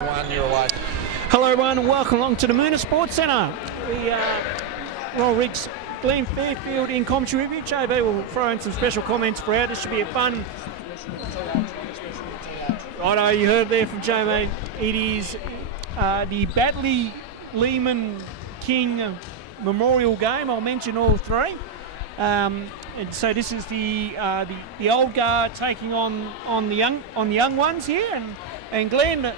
You're away. Hello everyone and welcome along to the Moona Sports Centre. We are Royal Riggs, Glenn Fairfield in commentary with you. JB will throw in some special comments for out. This should be a fun. Righto, you heard there from JB. It is the Baddiley-Leedham King Memorial Game. I'll mention all three. And so this is the old guard taking on the young ones here. And Glenn,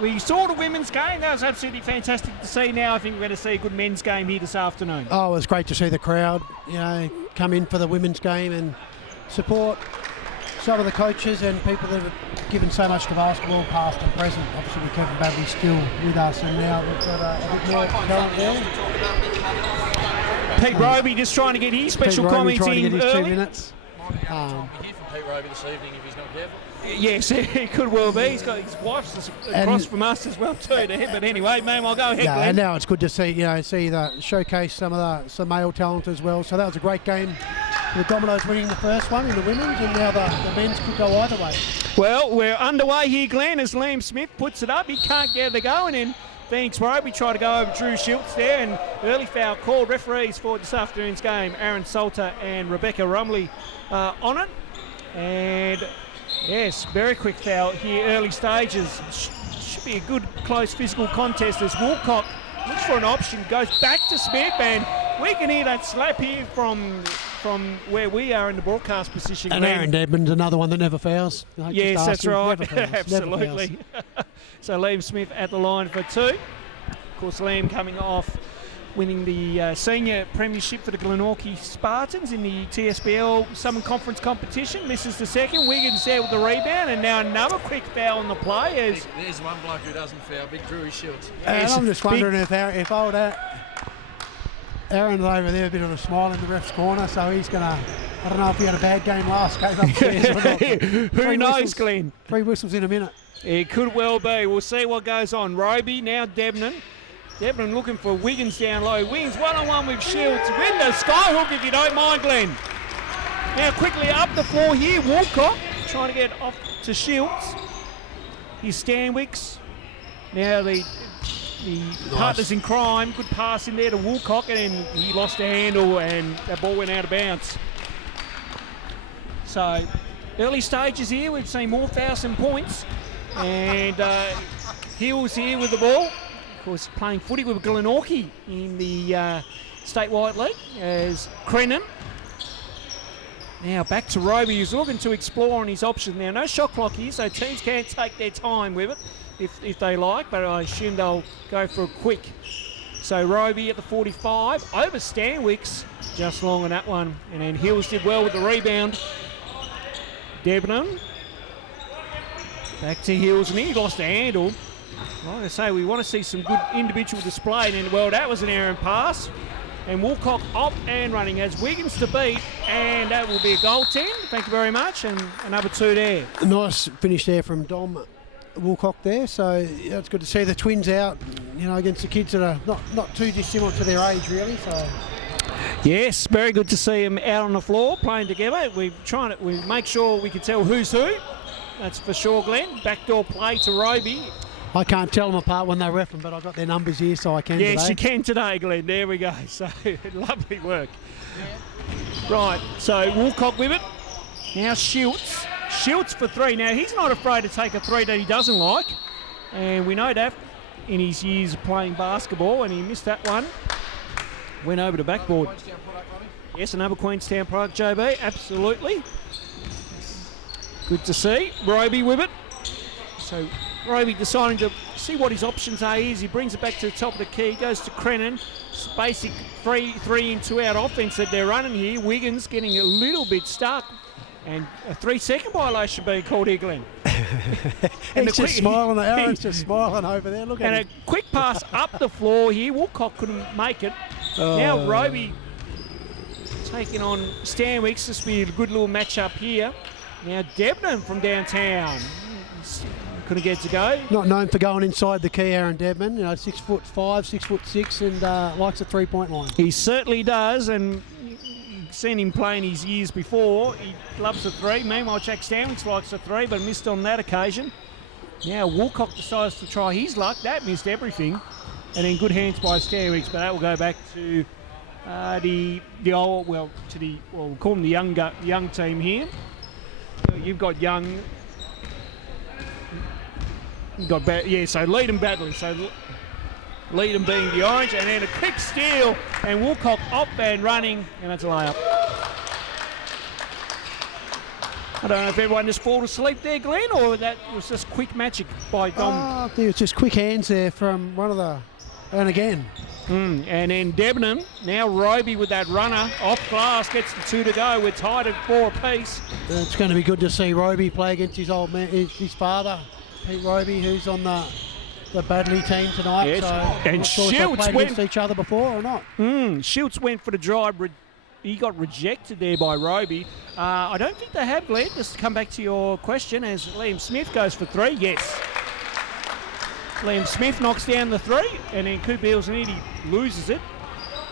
we saw the women's game. That was absolutely fantastic to see. Now I think we're going to see a good men's game here this afternoon. Oh, it was great to see the crowd, come in for the women's game and support some of the coaches and people that have given so much to basketball, past and present. Obviously, with Kevin Baddiley still with us, and now we've got a bit more talent there. Pete Roby just trying to get his special comments in early. 2 minutes. Might be able to hear from Pete Roby this evening if he's not careful. Yes, it could well be. He's got his wife's across from us as well too. But anyway, man, I'll go ahead. Yeah, Glenn. and now it's good to see the showcase some male talent as well. So that was a great game. The Dominoes winning the first one in the women's, and now the men's could go either way. Well, we're underway here, Glenn, as Liam Smith puts it up. He can't get the go, and then Phoenix Roby try to go over Drew Schultz there, and early foul called. Referees for this afternoon's game, Aaron Salter and Rebecca Rumley on it. And yes, very quick foul here, early stages. Should be a good, close physical contest as Woolcock looks for an option, goes back to Smith, and we can hear that slap here from where we are in the broadcast position. And Aaron Dedman's another one that never fouls. Yes, that's right. Never fails. Absolutely. So Liam Smith at the line for two. Of course, Liam coming off winning the senior premiership for the Glenorchy Spartans in the TSBL Southern Conference competition. Misses the second. Wiggins there with the rebound, and now another quick foul on the play. There's one bloke who doesn't foul, big Drew Schultz. And I'm just wondering if Aaron's over there, a bit of a smile in the ref's corner, so he's going to, I don't know if he had a bad game last game upstairs or not. Who knows, Glenn? 3 whistles in a minute. It could well be. We'll see what goes on. Roby, now Debnan. Debnan looking for Wiggins down low. Wiggins one-on-one with Shields. Win the skyhook if you don't mind, Glenn. Now quickly up the floor here. Walcott trying to get off to Shields. Here's Stanwicks. Now the partners in crime. Good pass in there to Woolcock, and then he lost the handle and that ball went out of bounds. So early stages here, we've seen more fouls than points. And Hills here with the ball. Of course, playing footy with Glenorchy in the statewide league as Crennan. Now back to Roby, who's looking to explore on his options. Now no shot clock here, so teams can take their time with it if they like, but I assume they'll go for a quick. So Roby at the 45, over Stanwicks, just long on that one. And then Hills did well with the rebound. Debenham. Back to Hills, and he lost the handle. Like I say, we want to see some good individual display. And then, well, that was an errant pass. And Woolcock up and running as Wiggins to beat, and that will be a goal 10. Thank you very much, and another two there. A nice finish there from Dom Woolcock there. So it's good to see the twins out, against the kids that are not too dissimilar to their age, really. So. Yes, very good to see them out on the floor playing together. We make sure we can tell who's who. That's for sure, Glenn. Backdoor play to Roby. I can't tell them apart when they ref them, but I've got their numbers here, so I can today. Yes, you can today, Glenn. There we go. So, lovely work. Yeah. Right, so Woolcock with it. Now Schultz. Schultz for three. Now, he's not afraid to take a three that he doesn't like. And we know that in his years of playing basketball, and he missed that one. Went over the backboard. Yes, another Queenstown product, JB. Absolutely. Good to see. Roby with it. So Roby deciding to see what his options are here. He brings it back to the top of the key, goes to Crennan. It's basic 3 in 2 out offense that they're running here. Wiggins getting a little bit stuck. And a 3-second violation being called here, Glenn. He's just smiling. Aaron's just smiling over there. Look at him. And a quick pass up the floor here. Woolcock couldn't make it. Now Roby taking on Stanwicks. This will be a good little match-up here. Now Debnam from downtown. Couldn't get to go. Not known for going inside the key, Aaron Dedman. 6'5", 6'6", and likes a 3-point line. He certainly does, and you've seen him play in his years before. He loves a three. Meanwhile, Jack Stanwicks likes a three, but missed on that occasion. Now Woolcock decides to try his luck. That missed everything. And then good hands by Stanwicks, but that will go back to we'll call them the young team here. So you've got Young. So Leedham Baddiley. So Leedham being the orange, and then a quick steal, and Woolcock off and running, and that's a layup. I don't know if everyone just fall asleep there, Glenn, or that was just quick magic by Dom. I think it's just quick hands there from one of the, and again. And then Debenham, now Roby with that runner off glass, gets the 2 to go. We're tied at 4 apiece. It's going to be good to see Roby play against his old man, his father, Pete Roby, who's on the Baddiley team tonight. Yes. So And not sure if Shields they've played went against each other before or not. Shields went for the drive. He got rejected there by Roby. I don't think they have, Glenn. Just to come back to your question, as Liam Smith goes for 3. Yes. Liam Smith knocks down the 3, and then Cooper Hills-Needy loses it.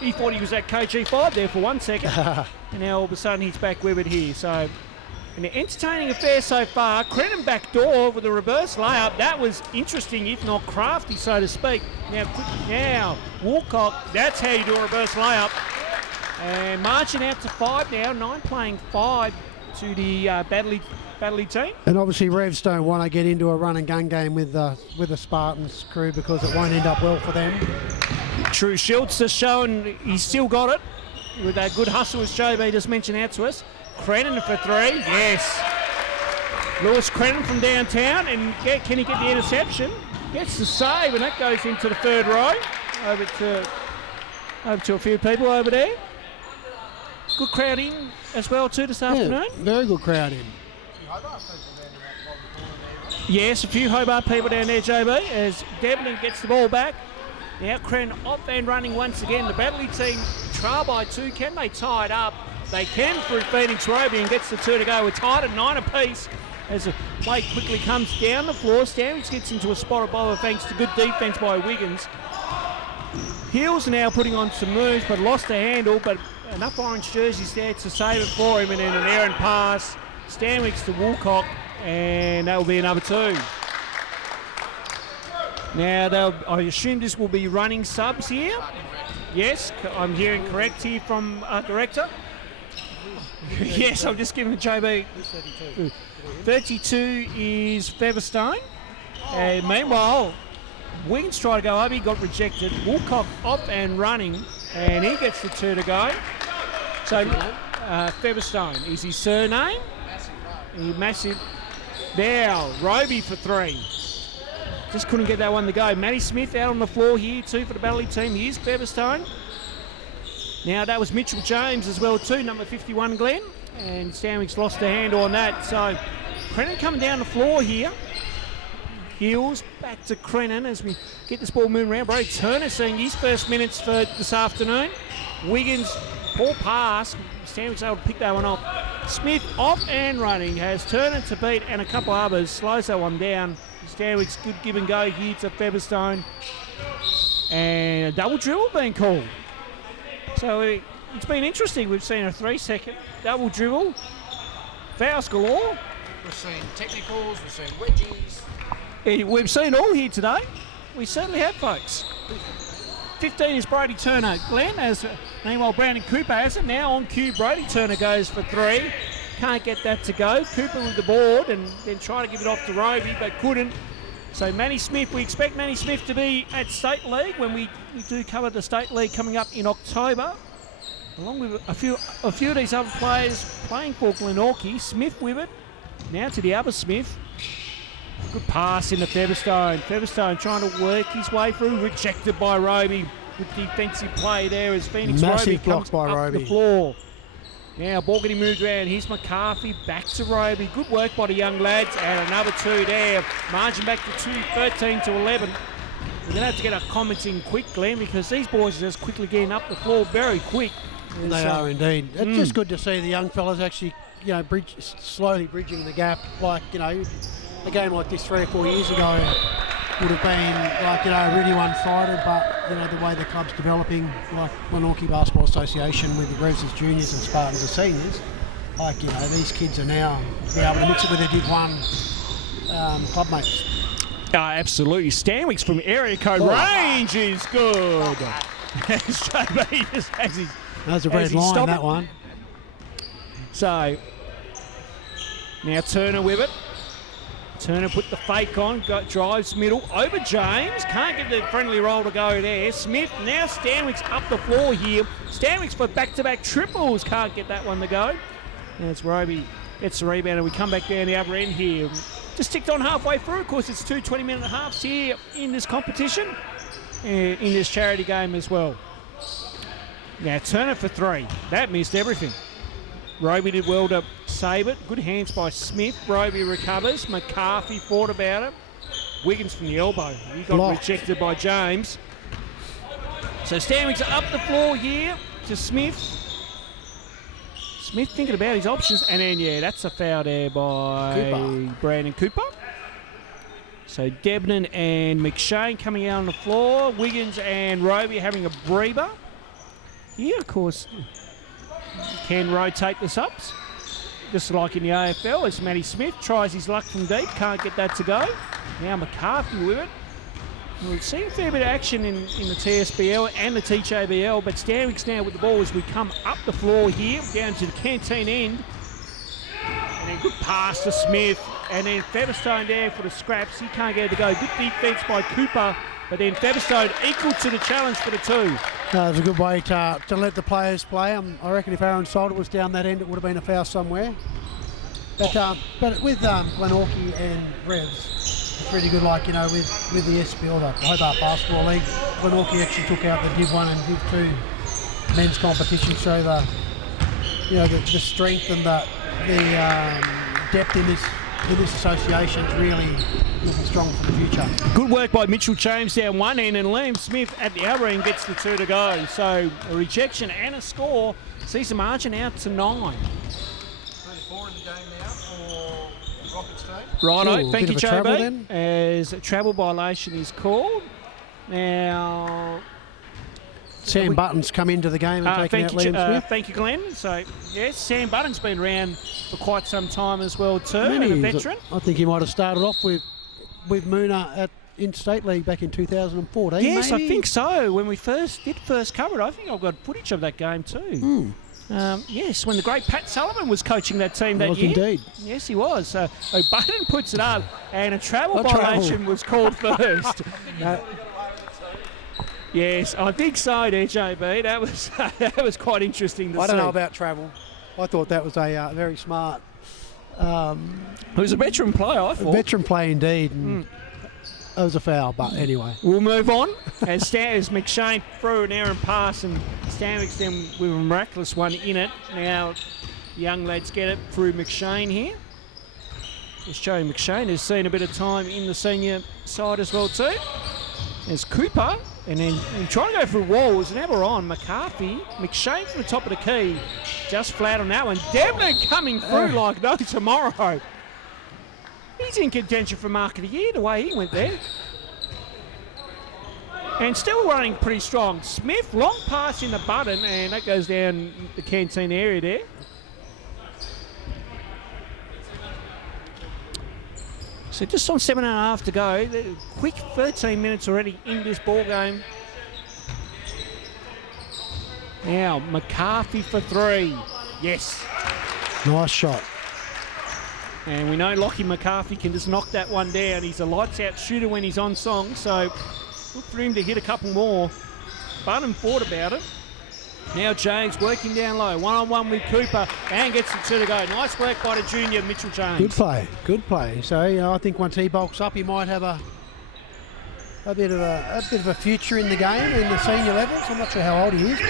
He thought he was at Coach E5 there for 1 second, and now all of a sudden he's back with it here. So, an entertaining affair so far. Crennan back door with a reverse layup. That was interesting, if not crafty, so to speak. Now Woolcock, that's how you do a reverse layup. And marching out to 5 now, 9 playing 5 to the Baddiley team. And obviously Revs don't want to get into a run and gun game with the Spartans crew because it won't end up well for them. True. Schultz has shown he's still got it with that good hustle, as JB just mentioned out to us. Crennan for 3, yes. Lewis Crennan from downtown, and can he get the interception? Gets the save, and that goes into the 3rd row. Over to a few people over there. Good crowding as well too this afternoon. Very good crowding. Yes, a few Hobart people down there, JB, as Debenham gets the ball back. Now Crennan off and running once again. The Baddiley team trail by 2. Can they tie it up? They can through Phoenix Roby, and gets the 2 to go. We're tied at 9 apiece as the play quickly comes down the floor. Stanwicks gets into a spot of bowler thanks to good defence by Wiggins. Hills now putting on some moves, but lost the handle, but enough orange jerseys there to save it for him, and then an errant pass. Stanwicks to Woolcock, and that will be another 2. Now, I assume this will be running subs here. Yes, I'm hearing correct here from Director. Yes, I'm just giving JB. 32 is Featherstone. And meanwhile, Wiggins tried to go up, he got rejected. Woolcock off and running, and he gets the 2 to go. So, Featherstone is his surname. Massive. Now, Roby for 3. Just couldn't get that one to go. Matty Smith out on the floor here too for the Baddiley team. Here's Featherstone. Now that was Mitchell James as well too, number 51, Glenn. And Stanwicks lost the handle on that. So Crennan coming down the floor here. Hills back to Crennan as we get this ball moving around. Brody Turner seeing his first minutes for this afternoon. Wiggins, poor pass. Stanwicks able to pick that one off. Smith off and running, has Turner to beat and a couple others. Slows that one down. Stanwicks, good give and go here to Featherstone. And a double dribble being called. So it's been interesting. We've seen a 3-second double dribble. Fouls galore. We've seen technicals, we've seen wedgies. We've seen all here today. We certainly have, folks. 15 is Brody Turner. Glenn, meanwhile Brandon Cooper has it. Now on cue, Brody Turner goes for 3. Can't get that to go. Cooper with the board and then try to give it off to Roby, but couldn't. So Manny Smith, we expect Manny Smith to be at State League when we do cover the State League coming up in October. Along with a few of these other players playing for Glenorchy. Smith with it. Now to the other Smith. Good pass into Featherstone. Featherstone trying to work his way through. Rejected by Roby. Good defensive play there as Phoenix Roby comes up the floor. Now ball getting moved around. Here's McCarthy back to Roby. Good work by the young lads. And another 2 there. Margin back to 2, 13 to 11. We're going to have to get our comments in quick, Glenn, because these boys are just quickly getting up the floor very quick. They are indeed. It's just good to see the young fellas actually, slowly bridging the gap. Like, a game like this 3 or 4 years ago would have been really one-sided, but the way the club's developing, like Glenorchy Basketball Association with the Revs as juniors and Spartans as seniors, these kids are now be able to mix it with their Div 1 club mates. Oh, absolutely. Stanwicks from area code range is good. JB just has his... That's a red line, that one. So, now Turner with it. Turner put the fake on, drives middle, over James. Can't get the friendly roll to go there. Smith, now Stanwicks up the floor here. Stanwicks for back-to-back triples. Can't get that one to go. Now it's Roby. Gets the rebound, and we come back down the other end here. Just ticked on halfway through. Of course, it's 2 20-minute halves here in this competition, in this charity game as well. Now Turner for 3. That missed everything. Roby did well to save it. Good hands by Smith. Roby recovers. McCarthy thought about it. Wiggins from the elbow. He got rejected by James. So Stanwicks are up the floor here to Smith. Smith thinking about his options. And then, yeah, that's a foul there by Brandon Cooper. So Debnan and McShane coming out on the floor. Wiggins and Roby having a breather. Here, of course, can rotate the subs. Just like in the AFL, as Matty Smith tries his luck from deep. Can't get that to go. Now McCarthy with it. We've seen a fair bit of action in the TSBL and the TJBL, but Stanwicks now with the ball as we come up the floor here, down to the canteen end. And then good pass to Smith. And then Featherstone there for the scraps. He can't get it to go. Good defence by Cooper. But then Featherstone equal to the challenge for the 2. That was a good way to let the players play. I reckon if Aaron Solder was down that end, it would have been a foul somewhere. But with Glenorchy and Revs, it's really good, like, with the SPL, the Hobart Basketball League. Glenorchy actually took out the Div 1 and Div 2 men's competition, so the strength and the depth in this association is really looking strong for the future. Good work by Mitchell James down one end, and Liam Smith at the other end gets the 2 to go. So a rejection and a score sees the margin out to 9. 34 in the game now for Rockets team. Righto, thank you, JB. As a travel violation is called. Now... Sam Button's come into the game and taken out Liam Smith. Thank you, Glenn. So, yes, Sam Button's been around for quite some time as well too, and a veteran. I think he might have started off with Moona in State League back in 2014. Yes, maybe? I think so. When we first cover it, I think I've got footage of that game too. Yes, when the great Pat Sullivan was coaching that team that year. Indeed. Yes, he was. So Button puts it up, and a travel violation was called first. Yes, I think so there, JB. That was quite interesting to see. I don't know about travel. I thought that was a very smart... it was a veteran play, I thought. A veteran play indeed. And it was a foul, but anyway. We'll move on. As McShane threw an errant pass, and Stanwicks then with a miraculous one in it. Now, the young lads get it through McShane here. Just showing McShane has seen a bit of time in the senior side as well too. There's Cooper. And then trying to go through walls, never on. McCarthy, McShane from the top of the key, just flat on that one. Debner coming through like no tomorrow. He's in contention for Mark of the Year, the way he went there. And still running pretty strong. Smith, long pass in the button, and that goes down the canteen area there. So just on 7.5 to go. Quick 13 minutes already in this ball game. Now McCarthy for 3. Yes. Nice shot. And we know Lockie McCarthy can just knock that one down. He's a lights-out shooter when he's on song, so look for him to hit a couple more. Bunham thought about it. Now James working down low, one-on-one with Cooper, and gets the 2 to go. Nice work by the junior Mitchell James. Good play. So I think once he bulks up, he might have a bit of a future in the game in the senior levels. I'm not sure how old he is,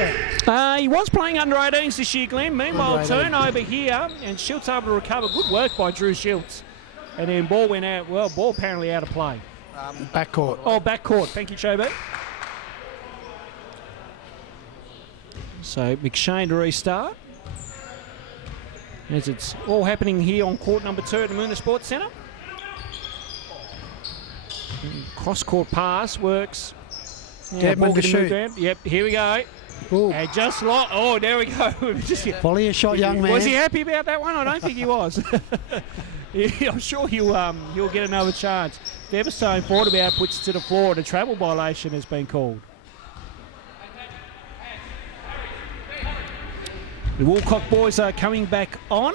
but he was playing under 18s this year, Glenn. Meanwhile, turnover here, and Schiltz able to recover. Good work by Drew Schiltz. And then ball went out. Well, ball apparently out of play. Backcourt. Oh, backcourt. Thank you, Chobo. So McShane to restart. As it's all happening here on court number 2 at the Moona Sports Centre. Cross-court pass works. Debman to shoot. Yep, here we go. And just like, there we go. Volley a shot, young man. Was he happy about that one? I don't think he was. I'm sure he'll get another chance. Featherstone forward about puts it to the floor, and a travel violation has been called. The Woolcock boys are coming back on.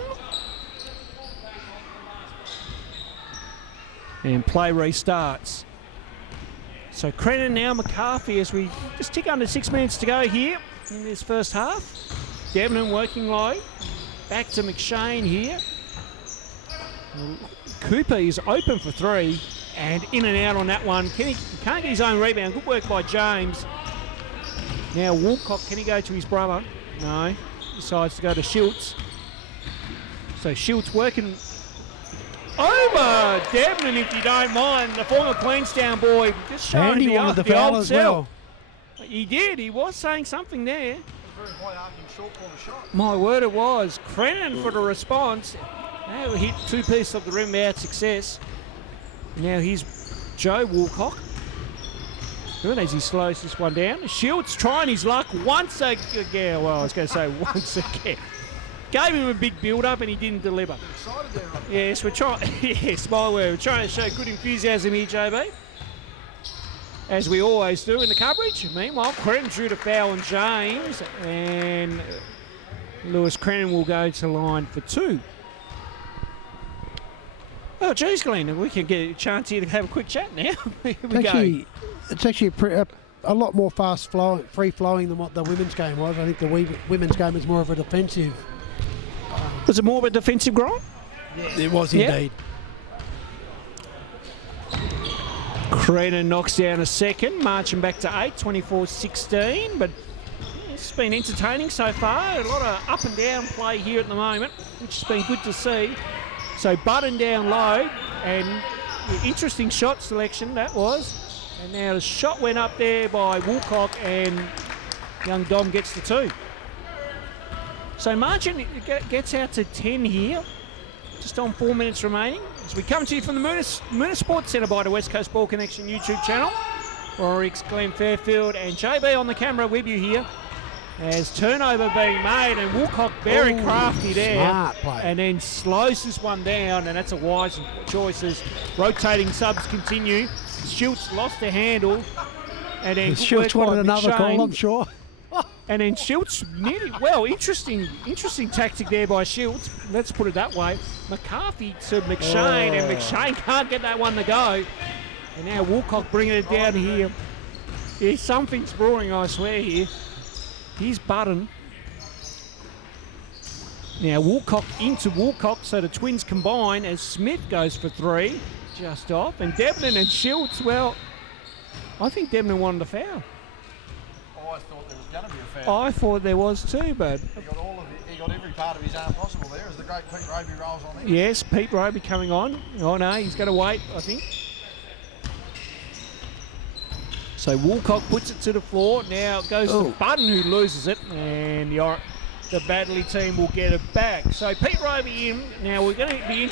And play restarts. So Crennan now, McCarthy, as we just tick under 6 minutes to go here in this first half. Debenham working low. Back to McShane here. Cooper is open for three and in and out on that one. Can't get his own rebound. Good work by James. Now Woolcock, can he go to his brother? No. Decides to go to Schultz. So Schultz working over Debenham, if you don't mind. The former Queenstown boy just showing and he wanted the foul as well. He did. He was saying something there. Very high arcing short corner shot. My word, it was. Crennan for the response. Now he hit two pieces of the rim without success. Now here's Joe Woolcock. Good as he slows this one down. Schultz trying his luck once again. Well, I was going to say once again. Gave him a big build-up and he didn't deliver. Excited there, right? Yes, we're trying. Yes, my word. We're trying to show good enthusiasm here, JB. As we always do in the coverage. Meanwhile, Crennan drew the foul on James, and Lewis Crennan will go to line for two. Oh, geez, Glenn, we can get a chance here to have a quick chat now. Here we go. It's actually a lot more free-flowing than what the women's game was. I think the women's game is more of a defensive. Was it more of a defensive grind? Yes. It was indeed. Crennan knocks down a second, marching back to 8, 24-16, but it's been entertaining so far. A lot of up and down play here at the moment, which has been good to see. So Button down low, and interesting shot selection that was. And now the shot went up there by Woolcock, and young Dom gets the two. So margin gets out to 10 here, just on 4 minutes remaining. As we come to you from the Moona Sports Centre by the West Coast Ball Connection YouTube channel. Rorix, Glenn Fairfield and JB on the camera with you here. As turnover being made, and Woolcock very crafty there. Smart play. And then slows this one down, and that's a wise choice as rotating subs continue. Schultz lost the handle, and then Schultz wanted another call, I'm sure. And then Schultz nearly, well, interesting tactic there by Schultz. Let's put it that way. McCarthy to McShane, and McShane can't get that one to go. And now Woolcock bringing it down here. Yeah, something's brewing, I swear here. Here's Button. Now Woolcock into Woolcock, so the Twins combine as Smith goes for three, just off. And Debenham and Schultz, well, I think Debenham wanted a foul. I thought there was going to be a foul. I thought there was too, but... He got every part of his arm possible there as the great Pete Roby rolls on in. Yes, Pete Roby coming on. Oh no, he's going to wait, I think. So Woolcock puts it to the floor. Now it goes to Button, who loses it, and the Baddiley team will get it back. So Pete Roby in. Now we're going to be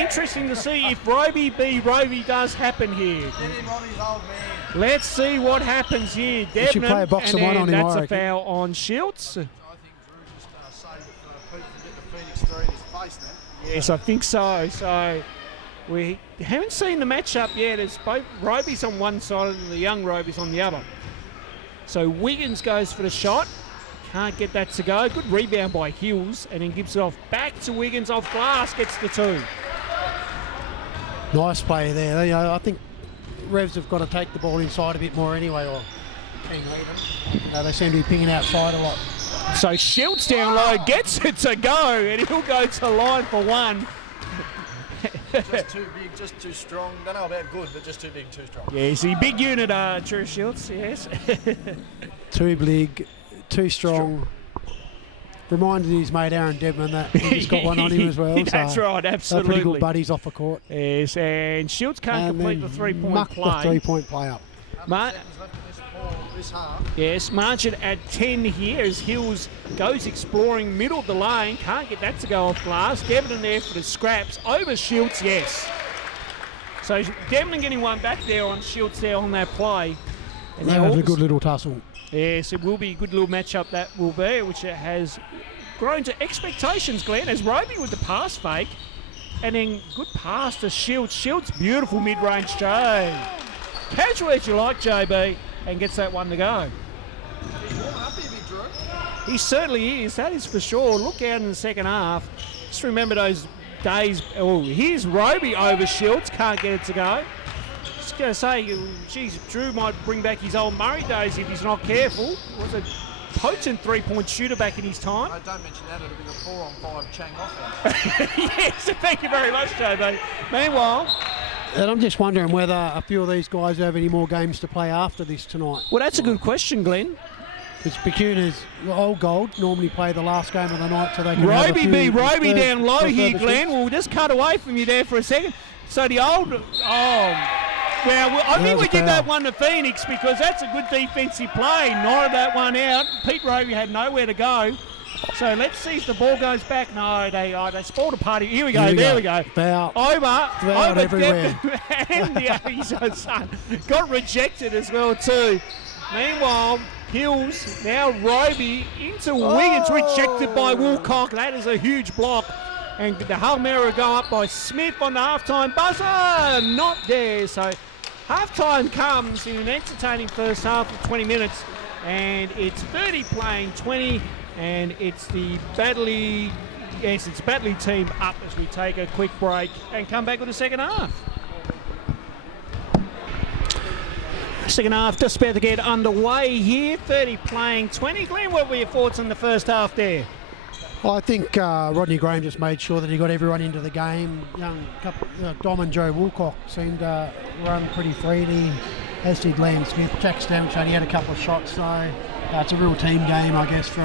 interesting to see if Roby v. Roby does happen here. Get him on his old man. Let's see what happens here. Should play a box and of one on him, that's I a reckon. foul on Schultz. I think Drew just saved Pete to get the Phoenix 3 in his face now. Yes, I think so. So we haven't seen the matchup yet. It's both Roby's on one side and the young Roby's on the other. So Wiggins goes for the shot. Can't get that to go. Good rebound by Hills, and then gives it off back to Wiggins off glass. Gets the two. Nice play there. You know, I think Revs have got to take the ball inside a bit more anyway, or they seem to be pinging outside a lot. So Schultz down low gets it to go, and he'll go to line for one. Just too big, just too strong. Don't know about good, but just too big, too strong. Yeah, he's a big unit, Drew Schultz, yes. Too big, too strong. Reminded his mate Aaron Debenham that he's got one on him as well. That's so right, absolutely. Pretty good buddies off the court. Yes, and Schultz can't complete the three-point play. The three-point play up. This half. Yes, margin at 10 here as Hills goes exploring middle of the lane. Can't get that to go off glass. Debenham there for the scraps. Over Schultz, yes. So Debenham getting one back there on Schultz there on that play. And That was a good little tussle. Yes, it will be a good little matchup that will be, which it has grown to expectations, Glenn, as Roby with the pass fake. and then good pass to Shields. Shields, beautiful mid-range Joe. Casual as you like, JB, and gets that one to go. He's warming up here, Big Drew. He certainly is, that is for sure. Look out in the second half. Just remember those days. Oh, here's Roby over Shields, can't get it to go. Just going to say, geez, Drew might bring back his old Murray days if he's not careful. Was a potent three-point shooter back in his time. No, don't mention that, it'll be the 4-on-5 Chang offense. Yes, thank you very much, JB. Meanwhile, And I'm just wondering whether a few of these guys have any more games to play after this tonight. well, that's a good question, Glenn. Because Pecuna's old gold normally play the last game of the night so they can have a Roby few B, Roby third- down low further here, shoots. Glenn. We'll just cut away from you there for a second. So the old, well, I think There's we a give that foul. one to Phoenix because that's a good defensive play. Knotted that one out. Pete Roby had nowhere to go. So let's see if the ball goes back. No, they spoiled a party. Here we go. There we go. Foul. Over everywhere. and his own son got rejected as well too. Meanwhile, Hills, now Roby into Wiggins, rejected by Woolcock. That is a huge block. And the Hull Mirror go up by Smith on the halftime buzzer. Not there. So halftime comes in an entertaining first half of 20 minutes. And it's 30 playing 20. And it's the Baddiley team up as we take a quick break and come back with the second half. Second half just about to get underway here. 30 playing 20. Glenn, what were your thoughts on the first half there? I think Rodney Graham just made sure that he got everyone into the game. Dom and Joe Woolcock seemed to run pretty freely, as did Liam Smith. Jack Stamich only had a couple of shots, so it's a real team game, I guess, for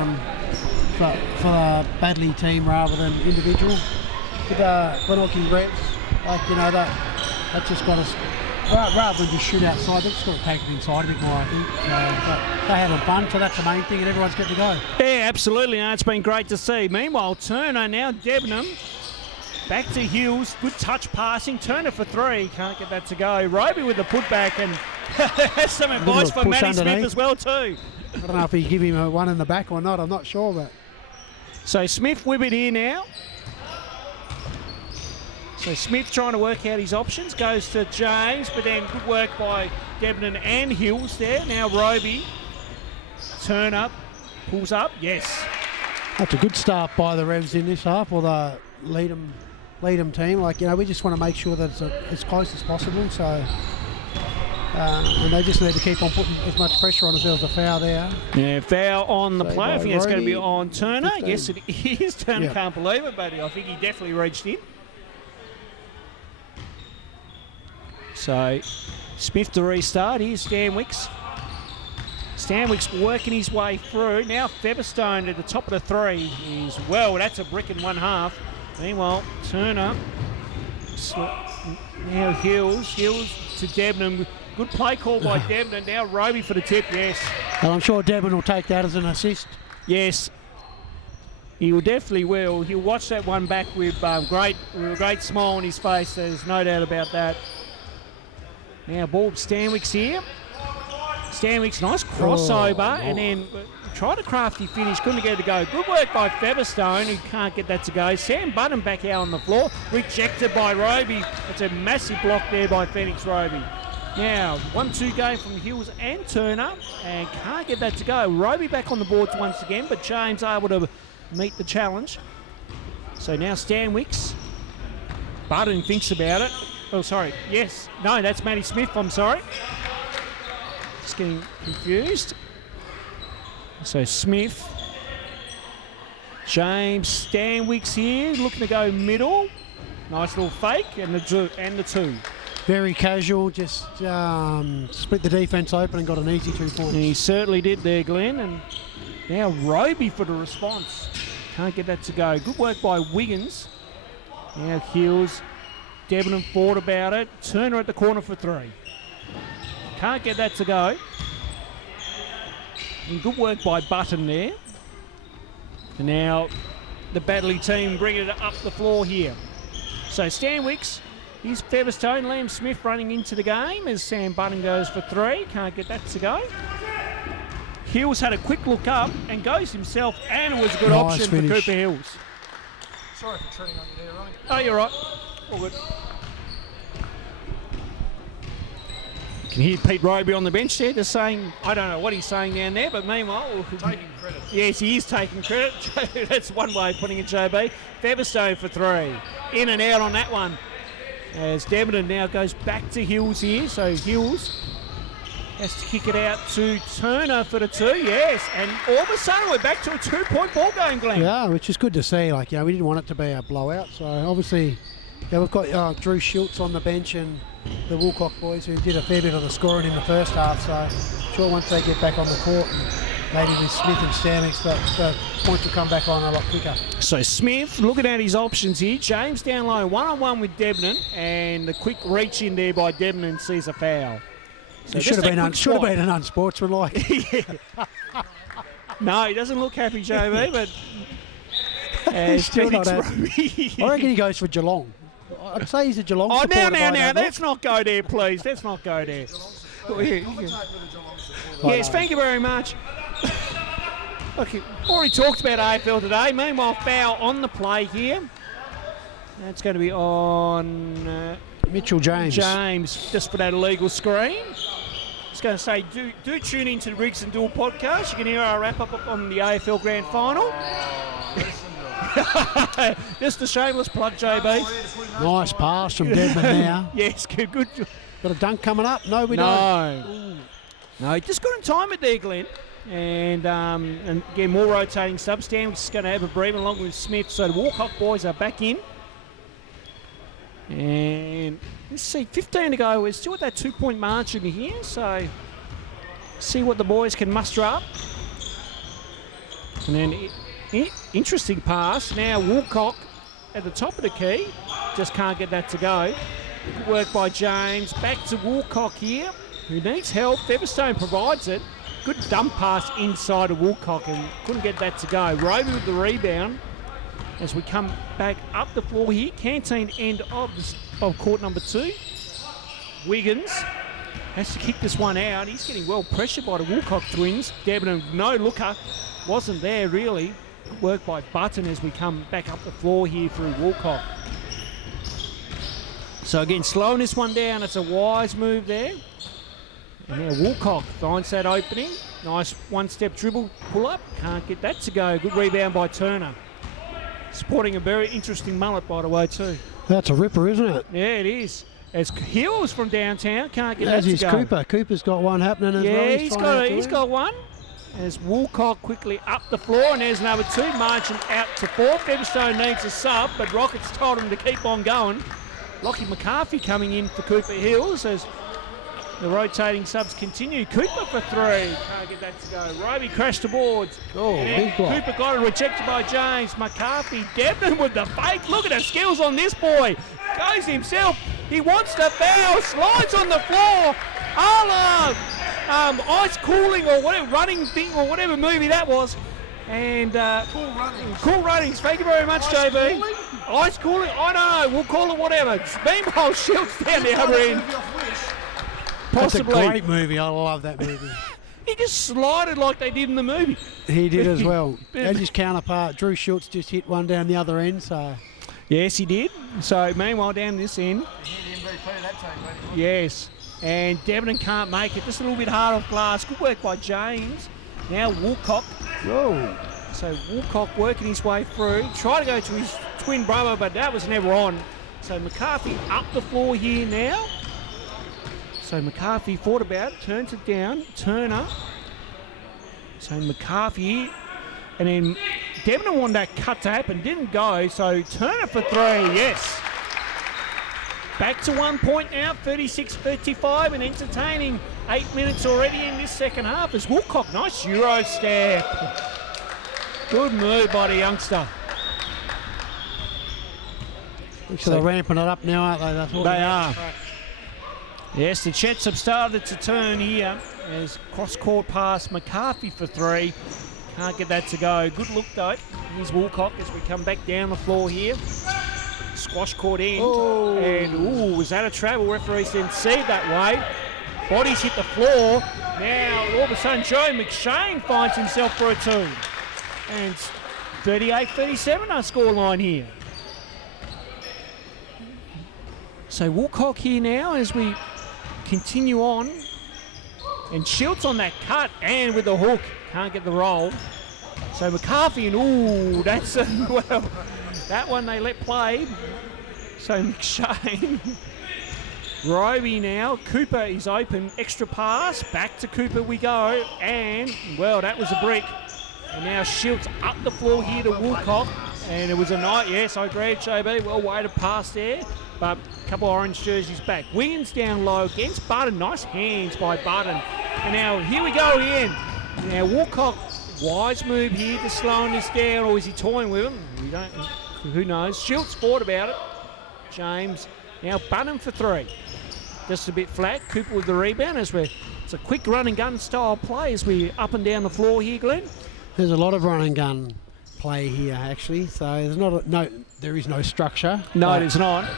the Baddiley team rather than individual. With Glenorchy reps, that's just got us, rather than just shoot outside, they've just got to take it inside a bit more, I think. But they having fun, so that's the main thing, and everyone's getting to go. Yeah, absolutely. No, it's been great to see. Meanwhile, Turner now Debenham. Back to Hills. Good touch passing. Turner for three. Can't get that to go. Roby with the putback, and that's some advice for Matty Smith as well too. I don't know if he give him a one in the back or not. I'm not sure, but So Smith with it here now. So Smith trying to work out his options. Goes to James, but then good work by Debenham and Hills there. Now Roby. Turner pulls up. Yes. that's a good start by the Revs in this half, or the Leedham team. We just want to make sure that it's as close as possible. So. And they just need to keep on putting as much pressure on as there was a foul there. Yeah, foul on the Saved play. I by think it's going to be Roby. on Turner. 15. Yes, it is. Turner Yeah. can't believe it, but I think he definitely reached in. So, Smith to restart. Here's Stanwicks. Stanwicks working his way through. Now Featherstone at the top of the three. That's a brick in one half. Meanwhile, Turner. Now Hills to Debenham. Good play call by Debenham. Now Roby for the tip, yes. And I'm sure Devon will take that as an assist. Yes. He will definitely will. He'll watch that one back with a great smile on his face. There's no doubt about that. Now ball Stanwicks here. Stanwicks, nice crossover, and then tried a crafty finish, couldn't get it to go. Good work by Featherstone, who can't get that to go. Sam Button back out on the floor, rejected by Roby. It's a massive block there by Phoenix Roby. Now, 1-2 game from Hills and Turner, and can't get that to go. Roby back on the boards once again, but James able to meet the challenge. So now Stanwicks. Button thinks about it. Oh, sorry. Yes. No, that's Matty Smith. I'm sorry. Just getting confused. So Smith. James Stanwicks here, looking to go middle. Nice little fake, and the two. Very casual, just split the defence open and got an easy 2 points. He certainly did there, Glenn. And now Roby for the response. Can't get that to go. Good work by Wiggins. Now Hills. Debenham thought about it. Turner at the corner for three. Can't get that to go. And good work by Button there. And now the Baddiley team bringing it up the floor here. So Stanwicks. Here's Featherstone, Liam Smith running into the game as Sam Button goes for three. Can't get that to go. Hills had a quick look up and goes himself, and it was a good Nice option finish. for Cooper Hills. Sorry for treading on you there, Ronnie. Oh, you're right. All good. You can hear Pete Roby on the bench there just saying, I don't know what he's saying down there, but meanwhile... Taking credit. Yes, he is taking credit. That's one way of putting it, JB. Featherstone for 3. In and out on that one. As Debenham now goes back to Hills here. So Hills has to kick it out to Turner for the 2. Yes, and all of a sudden we're back to a 2-point ball game, Glenn. Yeah, which is good to see. Like, we didn't want it to be a blowout. So obviously, we've got Drew Schultz on the bench and the Woolcock boys who did a fair bit of the scoring in the first half. So sure, once they get back on the court, maybe with Smith and Stamix, the points will come back on a lot quicker. So Smith, looking at his options here, James down low, one-on-one with Debenham, and the quick reach in there by Debenham sees a foul. So It should have been an unsportsmanlike. No, he doesn't look happy, JB, but He's still not happy. I reckon he goes for Geelong. I'd say he's a Geelong Oh, supporter. now, let's not go there, please. Let's not go there. Yes, thank you very much. Okay, already talked about AFL today. Meanwhile, foul on the play here. That's going to be on Mitchell James. James, just for that illegal screen. Just going to say, do tune into the Riggs and Dual podcast. You can hear our wrap-up on the AFL Grand Final. Just a shameless plug, JB. Nice pass from Deadman now. Yes, good. Got a dunk coming up? No, we don't. No, just couldn't time it there, Glenn. And again, more rotating subs. Stanwicks is going to have a breather along with Smith. So the Woolcock boys are back in. And let's see, 15 to go. We're still at that 2-point margin here. So see what the boys can muster up. And then interesting pass. Now Woolcock at the top of the key. Just can't get that to go. Good work by James. Back to Woolcock here, who needs help. Featherstone provides it. Good dump pass inside of Woolcock and couldn't get that to go. Roby with the rebound as we come back up the floor here. Canteen end of court number 2. Wiggins has to kick this one out. He's getting well pressured by the Woolcock twins. Debenham, no looker. Wasn't there really. Good work by Button as we come back up the floor here through Woolcock. So again, slowing this one down. It's a wise move there. And now Woolcock finds that opening. Nice one-step dribble pull-up. Can't get that to go. Good rebound by Turner. Sporting a very interesting mullet, by the way, too. That's a ripper, isn't it? Yeah, it is. As Hills from downtown, can't get that As to is go. Cooper. Cooper's got one happening as well. Yeah, he's got one. As Woolcock quickly up the floor, and there's number 2, marching out to 4. Featherstone needs a sub, but Rockets told him to keep on going. Lockie McCarthy coming in for Cooper Hills as the rotating subs continue. Cooper for 3. Can't get that to go. Roby crashed the boards. Oh, big block. Cooper got it rejected by James. McCarthy, Debenham with the fake. Look at the skills on this boy. Goes himself. He wants to foul. Slides on the floor. Ice cooling or whatever, running thing or whatever movie that was. And Cool Runnings. Thank you very much, JB. Ice cooling? I know. We'll call it whatever. Meanwhile, Schultz down the other end. Possibly. That's a great movie. I love that movie. He just slided like they did in the movie. He did as well. As his counterpart, Drew Schultz just hit one down the other end. So yes, he did. So meanwhile, down this end. Yes. And Debenham can't make it. Just a little bit hard off glass. Good work by James. Now Woolcock. whoa. So Woolcock working his way through. Tried to go to his twin brother, but that was never on. So McCarthy up the floor here now. So McCarthy thought about it, turns it down. Turner. So McCarthy. And then Debenham wanted that cut to happen. Didn't go. So Turner for 3. Yes. Back to 1 point now. 36-35 and entertaining. 8 minutes already in this second half as Woolcock. Nice Euro step. Good move by the youngster. So they're ramping it up now, aren't they? That's all They are. Yes, the Chets have started to turn here as cross-court pass McCarthy for 3. Can't get that to go. Good look though. Here's Woolcock as we come back down the floor here. Squash court end. Oh. And, was that a travel? Referees didn't see it that way. Bodies hit the floor. Now, all of a sudden, Joe McShane finds himself for a 2. And 38-37 our scoreline here. So Woolcock here now as we continue on. And Schultz on that cut and with the hook. Can't get the roll. So McCarthy and ooh, that's well, that one they let play. So McShane. Roby now. Cooper is open. Extra pass. Back to Cooper we go. And, well, that was a brick. And now Schultz up the floor here to Woolcock. And it was a night. Yes, I agree, JB. Well weighted pass there. But a couple of orange jerseys back. Wiggins down low against Button. Nice hands by Button. And now here we go again. Now Woolcock, wise move here to slowing this down. Or is he toying with him? We don't. Who knows? Schultz thought about it. James. Now Button for 3. Just a bit flat. Cooper with the rebound as it's a quick run and gun style play as we up and down the floor here, Glenn. There's a lot of run and gun play here actually. So there is no structure. No, there's not.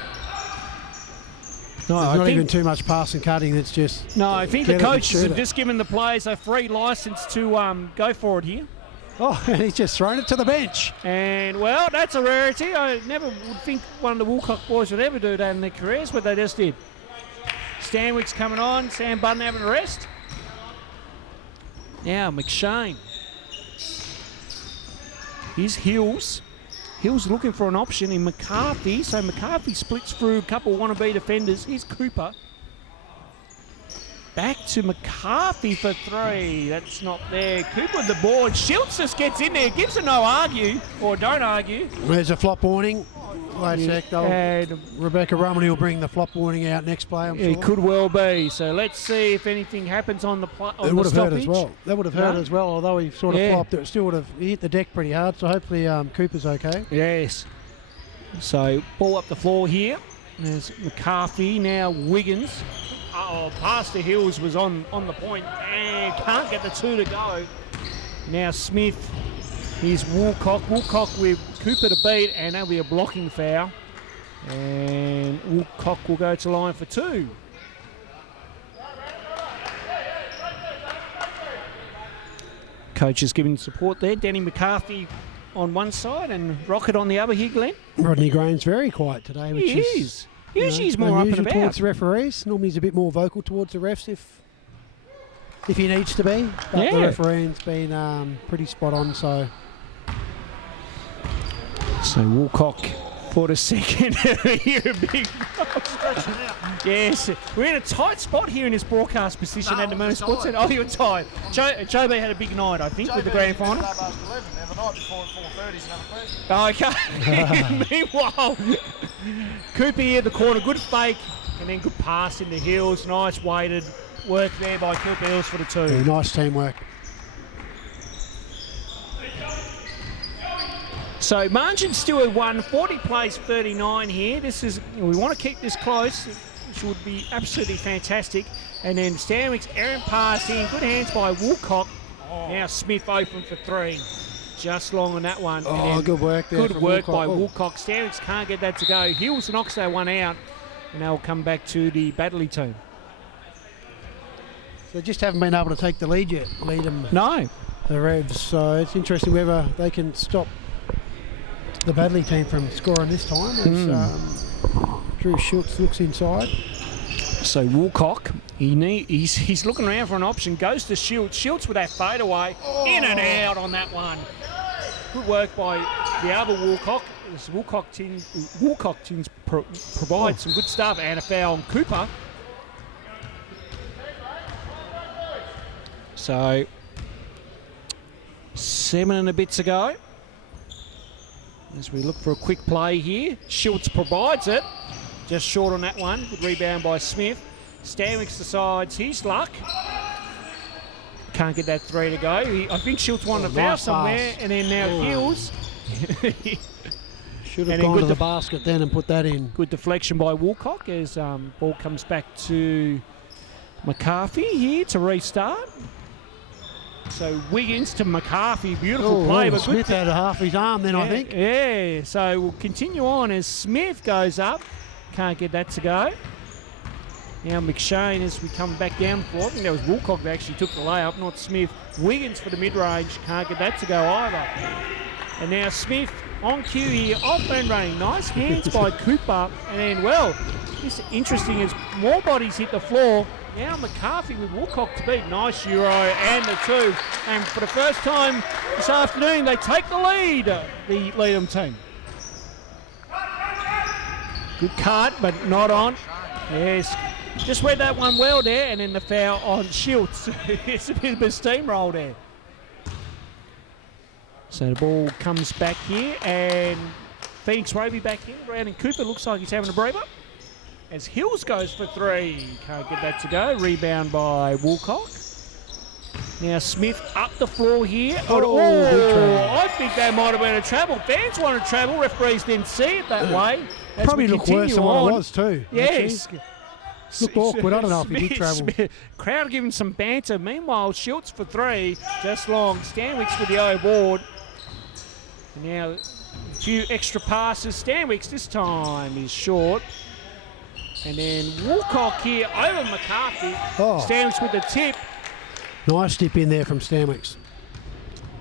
No, there's not even too much pass and cutting. It's just no. I think the coaches have just given the players a free license to go for it here. Oh, and he's just thrown it to the bench. And well, that's a rarity. I never would think one of the Woolcock boys would ever do that in their careers, but they just did. Stanwick's coming on. Sam Button having a rest. Now McShane. Here's Hills. Hills looking for an option in McCarthy. So McCarthy splits through a couple wannabe defenders. Here's Cooper. Back to McCarthy for 3. That's not there. Cooper with the board. Schultz just gets in there. Gives a no argue. Or don't argue. There's a flop warning. Wait a sec. And Rebecca Rumley will bring the flop warning out next play, I'm sure. It could well be. So let's see if anything happens on the stoppage. It would have hurt as well. That would have hurt as well, although he sort of flopped. It still would have hit the deck pretty hard, so hopefully Cooper's okay. Yes. So ball up the floor here. There's McCarthy. Now Wiggins. Pass to Hills was on the point and can't get the 2 to go. Now Smith. Here's Woolcock. Woolcock with Cooper to beat, and that'll be a blocking foul. And Woolcock will go to line for 2. Coach is giving support there. Danny McCarthy on one side and Rocket on the other here, Glenn. Rodney Graham's very quiet today, which is usually he's more up and about towards the referees. Normally he's a bit more vocal towards the refs if he needs to be. But the referee's been pretty spot on, so. So Woolcock for the second. Here, a big. Yes, we're in a tight spot here in this broadcast position at the moment. Sports Centre. Oh, you're tight. Joby had a big night, I think, with the grand final. Okay. Meanwhile, Cooper here at the corner, good fake, and then good pass into Hills. Nice weighted work there by Cooper Hills for the 2. Yeah, nice teamwork. So margin still at 1, 40 plays 39 here. We want to keep this close, which would be absolutely fantastic. And then Stanwick's errant pass in, good hands by Woolcock. Now Smith open for 3. Just long on that one. Oh, good work there. Good work by Woolcock. Stanwick's can't get that to go. Hills knocks that one out, and they'll come back to the Baddiley team. They just haven't been able to take the lead yet, Leedham. No. The Revs. So it's interesting whether they can stop the Baddiley team from scoring this time as Drew Schultz looks inside. So Woolcock, he's looking around for an option, goes to Schultz. Schultz with that fadeaway, in and out on that one. Good work by the other Woolcock. This Woolcock teams provide some good stuff, and a foul on Cooper. So 7 and a bit to go. As we look for a quick play here, Schultz provides it. Just short on that one. Good rebound by Smith. Stanwick decides his luck. Can't get that 3 to go. I think Schultz wanted a foul somewhere, and then now Hills. Should have gone to the basket then and put that in. Good deflection by Woolcock as ball comes back to McCarthy here to restart. So Wiggins to McCarthy, beautiful play. But Smith had half his arm then, I think. Yeah, so we'll continue on as Smith goes up. Can't get that to go. Now McShane as we come back down the floor. I think that was Woolcock that actually took the layup, not Smith. Wiggins for the mid-range, can't get that to go either. And now Smith on cue here, off and running. Nice hands by Cooper. And then, well, It's interesting as more bodies hit the floor. Now McCarthy with Woolcock to beat. Nice Euro and the 2. And for the first time this afternoon, they take the lead, the Leedham team. Good cut, but not on. Yes, just read that one well there, and then the foul on Schultz. It's a bit of a steamroll there. So the ball comes back here, and Phoenix Roby back in. Brandon Cooper looks like he's having a breather. As Hills goes for 3. Can't get that to go. Rebound by Woolcock. Now Smith up the floor here. I think that might have been a travel. Fans wanted travel. Referees didn't see it that way. As Probably looked worse than what it was too. Yes. Looked awkward. I don't know if he did travel. Crowd giving some banter. Meanwhile, Schultz for 3. Just long. Stanwicks with the O board. And now a few extra passes. Stanwicks this time is short. And then Woolcock here over McCarthy. Stanwicks with the tip. Nice dip in there from Stanwicks.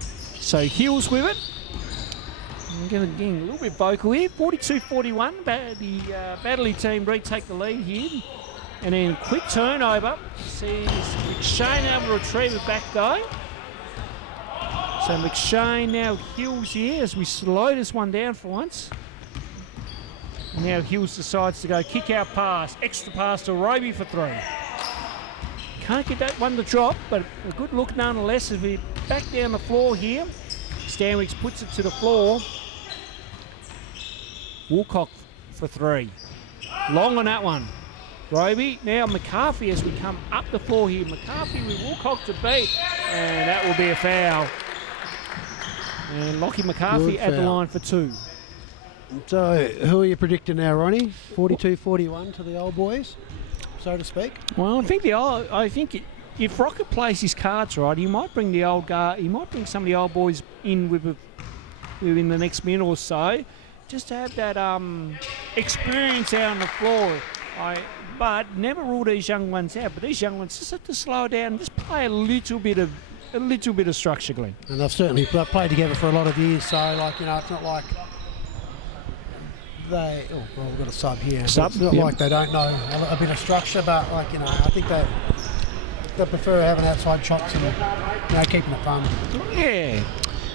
So Hills with it. I'm going to get a little bit vocal here. 42-41. The Baddiley team retake the lead here. And then quick turnover. Sees McShane able to retrieve it back though. So McShane now Hills here as we slow this one down for once. Now Hills decides to go kick out pass. Extra pass to Roby for 3. Can't get that one to drop, but a good look nonetheless as we back down the floor here. Stanwicks puts it to the floor. Woolcock for 3. Long on that one. Roby, now McCarthy as we come up the floor here. McCarthy with Woolcock to beat, and that will be a foul. And Lockie McCarthy at the line for 2. So, who are you predicting now, Ronnie? 42-41 to the old boys, so to speak. Well, I think if Rocket plays his cards right, he might bring the old guard. He might bring some of the old boys in within the next minute or so, just to have that experience out on the floor. But never rule these young ones out. But these young ones just have to slow down and just play a little bit of structure, Glenn. And they've certainly played together for a lot of years. So, it's not like. We've got a sub here. It's not like they don't know a bit of structure, but I think they prefer having outside shots and keeping it fun. Yeah.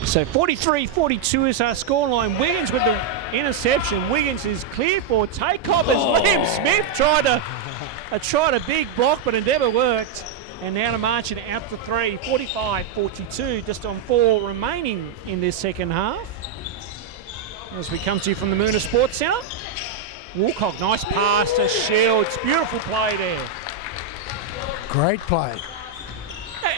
So 43-42 is our scoreline. Wiggins with the interception. Wiggins is clear for takeoff as Liam Smith tried a big block, but it never worked. And now the marching out to 3. 45-42, just on 4 remaining in this second half. As we come to you from the Moona Sports Centre. Woolcock, nice pass to Shields. Beautiful play there. Great play.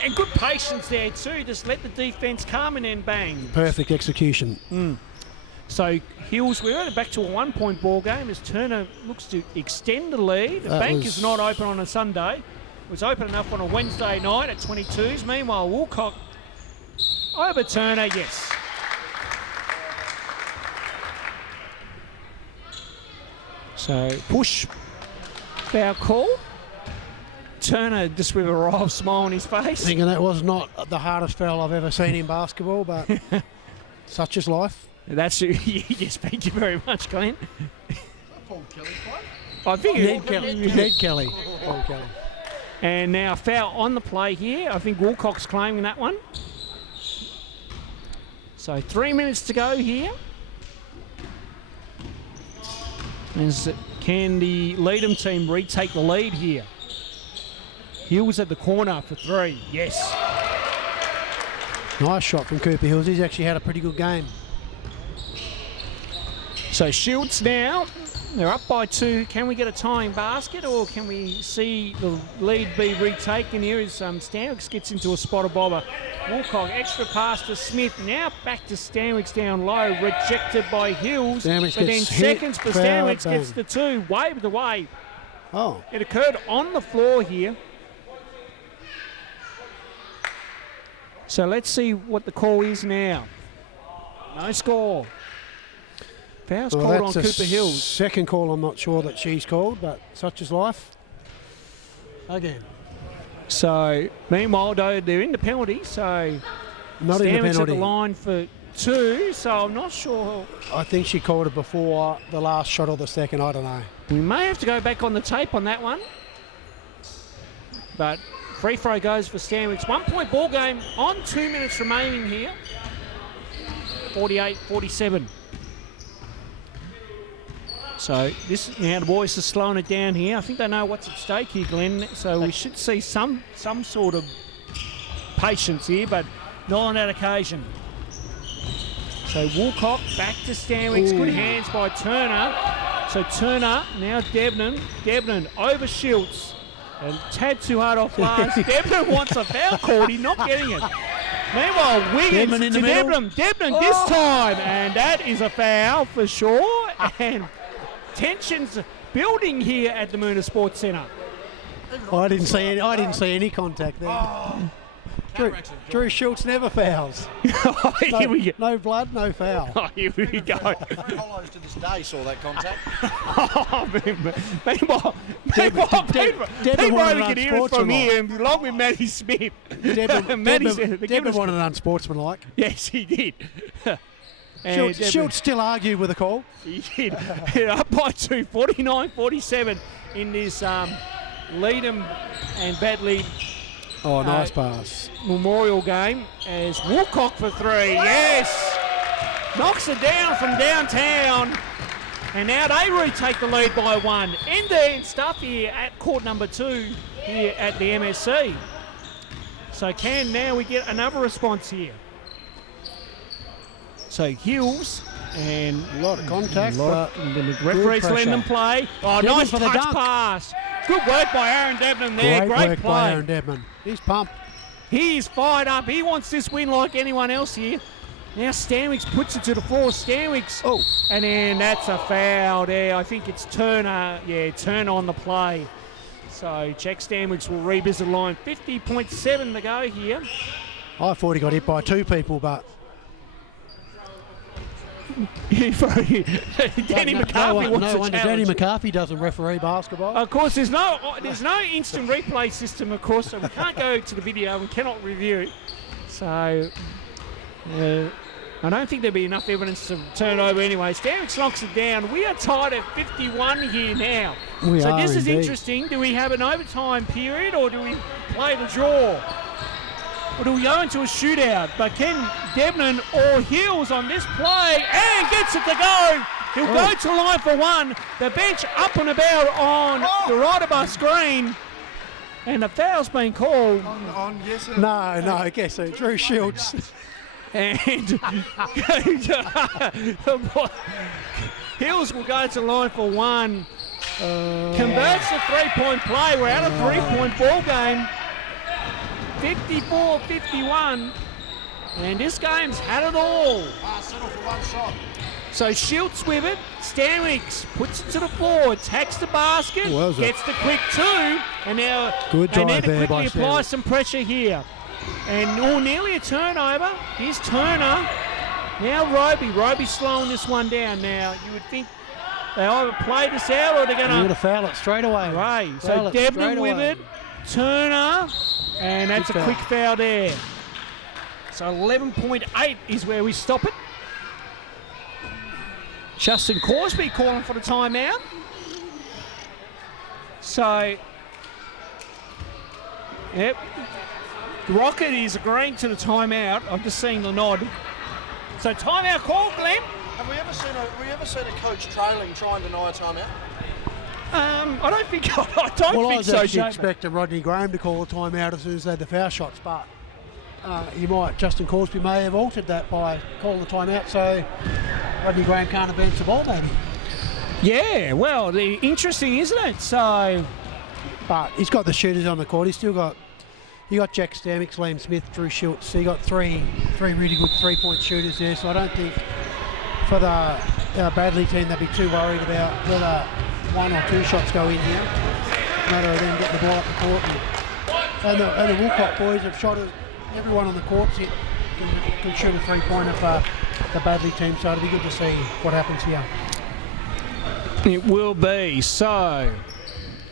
And good patience there too. Just let the defence come and then bang. Perfect execution. So Hills, we're back to a 1-point ball game as Turner looks to extend the lead. The bank is not open on a Sunday. It was open enough on a Wednesday night at 22s. Meanwhile, Woolcock over Turner, yes. So push foul call. Turner just with a wry smile on his face. Thinking that was not the hardest foul I've ever seen in basketball, but such is life. That's yes, thank you very much, Glenn. Paul Kelly play? I think Ned Kelly. Paul Kelly. And now foul on the play here. I think Woolcock's claiming that one. So 3 minutes to go here. Can the Leedham team retake the lead here? Hills at the corner for 3. Yes. Nice shot from Cooper Hills. He's actually had a pretty good game. So Shields now. They're up by 2. Can we get a tying basket, or can we see the lead be retaken here as Stanwicks gets into a spot of bobber? Woolcock, extra pass to Smith. Now back to Stanwicks down low. Rejected by Hills. Stanwicks but then seconds for Stanwicks gets the 2. Waved away. Oh. It occurred on the floor here. So let's see what the call is now. No score. Foul's called on Cooper Hills. Second call, I'm not sure that she's called, but such is life. Again. So, meanwhile, though, they're in the penalty, so not in the penalty. at the line for 2, so I'm not sure. I think she called it before the last shot or the second. I don't know. We may have to go back on the tape on that one. But free throw goes for Stanwicks. 1 point ball game on 2 minutes remaining here. 48-47. So this now the boys are slowing it down here. I think they know what's at stake here, Glenn. So we should see some sort of patience here, but not on that occasion. So Woolcock back to Stanwicks. Good hands by Turner. So Turner, now Debnam. Debnam over Schultz. And tad too hard off last. Debnam wants a foul called. He's not getting it. Meanwhile, Wiggins to Debnam. Debnam this time. And that is a foul for sure. And tensions building here at the Moona Sports Centre. I didn't see any contact there. Drew Schultz never fouls. Here we go. No blood, no foul. Oh, here we go. Three Hollows to this day saw that contact. Meanwhile, people only can hear it from here, and along with Matty Smith. Debnam wanted an unsportsmanlike. Yes, he did. Schultz still argued with the call. He did. Up by 2, 49-47 in this Leedham and Baddiley nice pass. Memorial game as Woolcock for 3. Yes! Knocks it down from downtown. And now they retake the lead by 1. End-to-end stuff here at court number 2 here at the MSC. So now we get another response here. So Hills and a lot of contact. The referee's letting them play. Oh, nice touch pass. Good work by Aaron Debnam there. Great work play. By Aaron Debnam. He's pumped. He's fired up. He wants this win like anyone else here. Now Stanwicks puts it to the floor. Stanwicks. Oh. And then that's a foul there. I think it's Turner. Yeah, Turner on the play. So Jack Stanwicks will revisit the line. 50.7 to go here. I thought he got hit by 2 people, but... Danny McCarthy wants no to wonder challenge. Danny McCarthy doesn't referee basketball. Of course, there's no instant replay system, of course, so we can't go to the video and cannot review it. So I don't think there'll be enough evidence to turn it over anyway. Stanwicks knocks it down. We are tied at 51 here now. So this is indeed. interesting. Do we have an overtime period or do we play the draw? Or do we go into a shootout? But can Debnam or Hills on this play and gets it to go? He'll go to the line for 1. The bench up and about on the right of our screen. And the foul's been called. Yes, No, I guess so. Drew Schultz. And Hills will go to the line for 1. Converts the 3-point play. We're out of 3-point ball game. 54-51, and this game's had it all. Settle for 1 shot. So Schultz with it, Stanwicks puts it to the floor, attacks the basket, gets the quick 2, and now Good they need drive to there by quickly apply Stanwicks. some pressure here. And nearly a turnover. Here's Turner. Now Roby's slowing this one down. Now you would think they either play this out or they're going You're going to foul it straight away. Right. So Debnam with it, Turner. And that's a quick foul there. So 11.8 is where we stop it. Justin Corsby calling for the timeout. So, yep. Rocket is agreeing to the timeout. I'm just seeing the nod. So timeout call, Glenn. Have we ever seen a coach trailing try and deny a timeout? I don't think so. I was actually Jamie. expecting Rodney Graham to call a timeout as soon as they had the foul shots, but Justin Corsby may have altered that by calling the timeout, so Rodney Graham can't advance the ball, maybe. Yeah, well, interesting, isn't it? So, but he's got the shooters on the court. You got Jack Stanwicks, Liam Smith, Drew Schultz. So you got three really good 3-point shooters there. So I don't think for the Baddiley team they'd be too worried about whether 1 or 2 shots go in here. Matter of them getting the ball up the court. And the Woolcock boys have shot it. Everyone on the court's can shoot a 3-pointer for the Baddiley team. So it'll be good to see what happens here. It will be. So,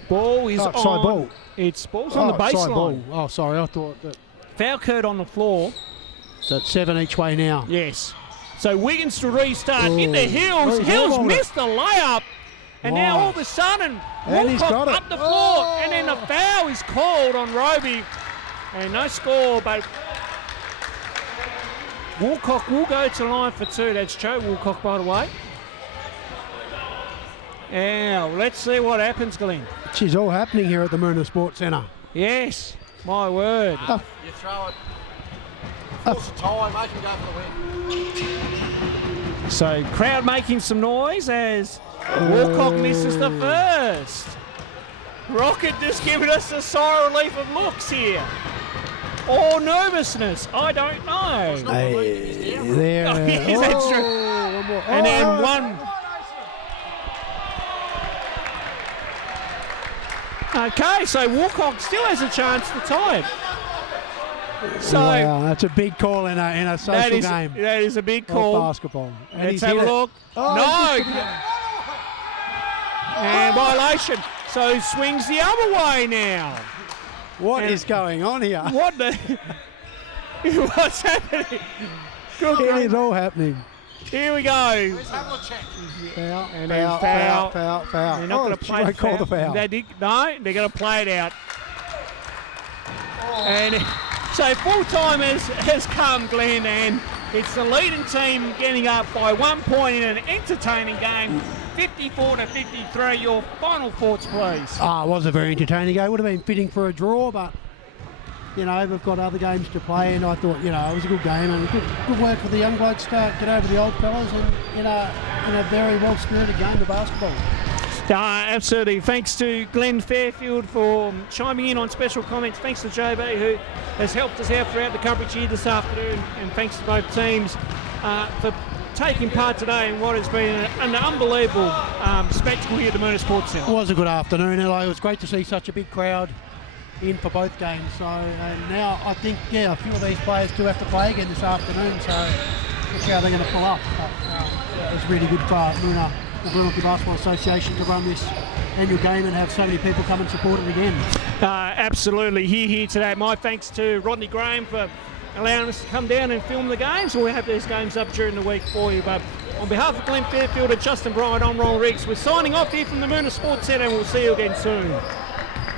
ball is on. Ball. It's ball's on the baseline. Oh, sorry. I thought that. Foul occurred on the floor. So it's 7 each way now. Yes. So Wiggins to restart into Hills. Oh, Hills hold on. missed the layup. And now Wow. all of a sudden, And he's Woolcock got it. up the floor. And then the foul is called on Roby. And no score, but Woolcock will go to line for 2. That's Joe Woolcock, by the way. Now, let's see what happens, Glenn. It's all happening here at the Moona Sports Centre. Yes, my word. You throw it. Force a tie, make him go for the win. So, crowd making some noise as Woolcock misses the first. Rocket just giving us a sigh of relief of looks here. Or nervousness, I don't know. There. Oh, yes, that's true. One more. And then one. Okay, so Woolcock still has a chance to tie it. So Wow, that's a big call in a social game that is a big of call. basketball. And Let's he's have a hit it. look. Oh, No. And violation. So swings the other way now. What And- is going on here? What the? What's happening? Good It grief. is all happening. Here we go. Let's have a check. Foul, And then foul, foul. foul, foul. They're not going to she play won't call the foul. No, they're going to play it out. And so full time has come, Glenn, and it's the leading team getting up by 1 point in an entertaining game, 54-53. Your final thoughts, please. It was a very entertaining game. Would have been fitting for a draw, but you know we've got other games to play, and I thought it was a good game and good work for the young blokes to get over the old fellas, and in a very well-spirited game of basketball. Absolutely. Thanks to Glenn Fairfield for chiming in on special comments. Thanks to JB, who has helped us out throughout the coverage here this afternoon. And thanks to both teams for taking part today in what has been an unbelievable spectacle here at the Moona Sports Centre. It was a good afternoon, and it was great to see such a big crowd in for both games. So and now I think, a few of these players do have to play again this afternoon, so we'll see how they're going to pull up. But it's really good for Moona, the Glenorchy Basketball Association, to run this annual game and have so many people come and support it again. Absolutely. Here today. My thanks to Rodney Graham for allowing us to come down and film the games. We'll have these games up during the week for you. But on behalf of Glenn Fairfield and Justin Bryant, I'm Ron Riggs. We're signing off here from the Moona Sports Centre, and we'll see you again soon.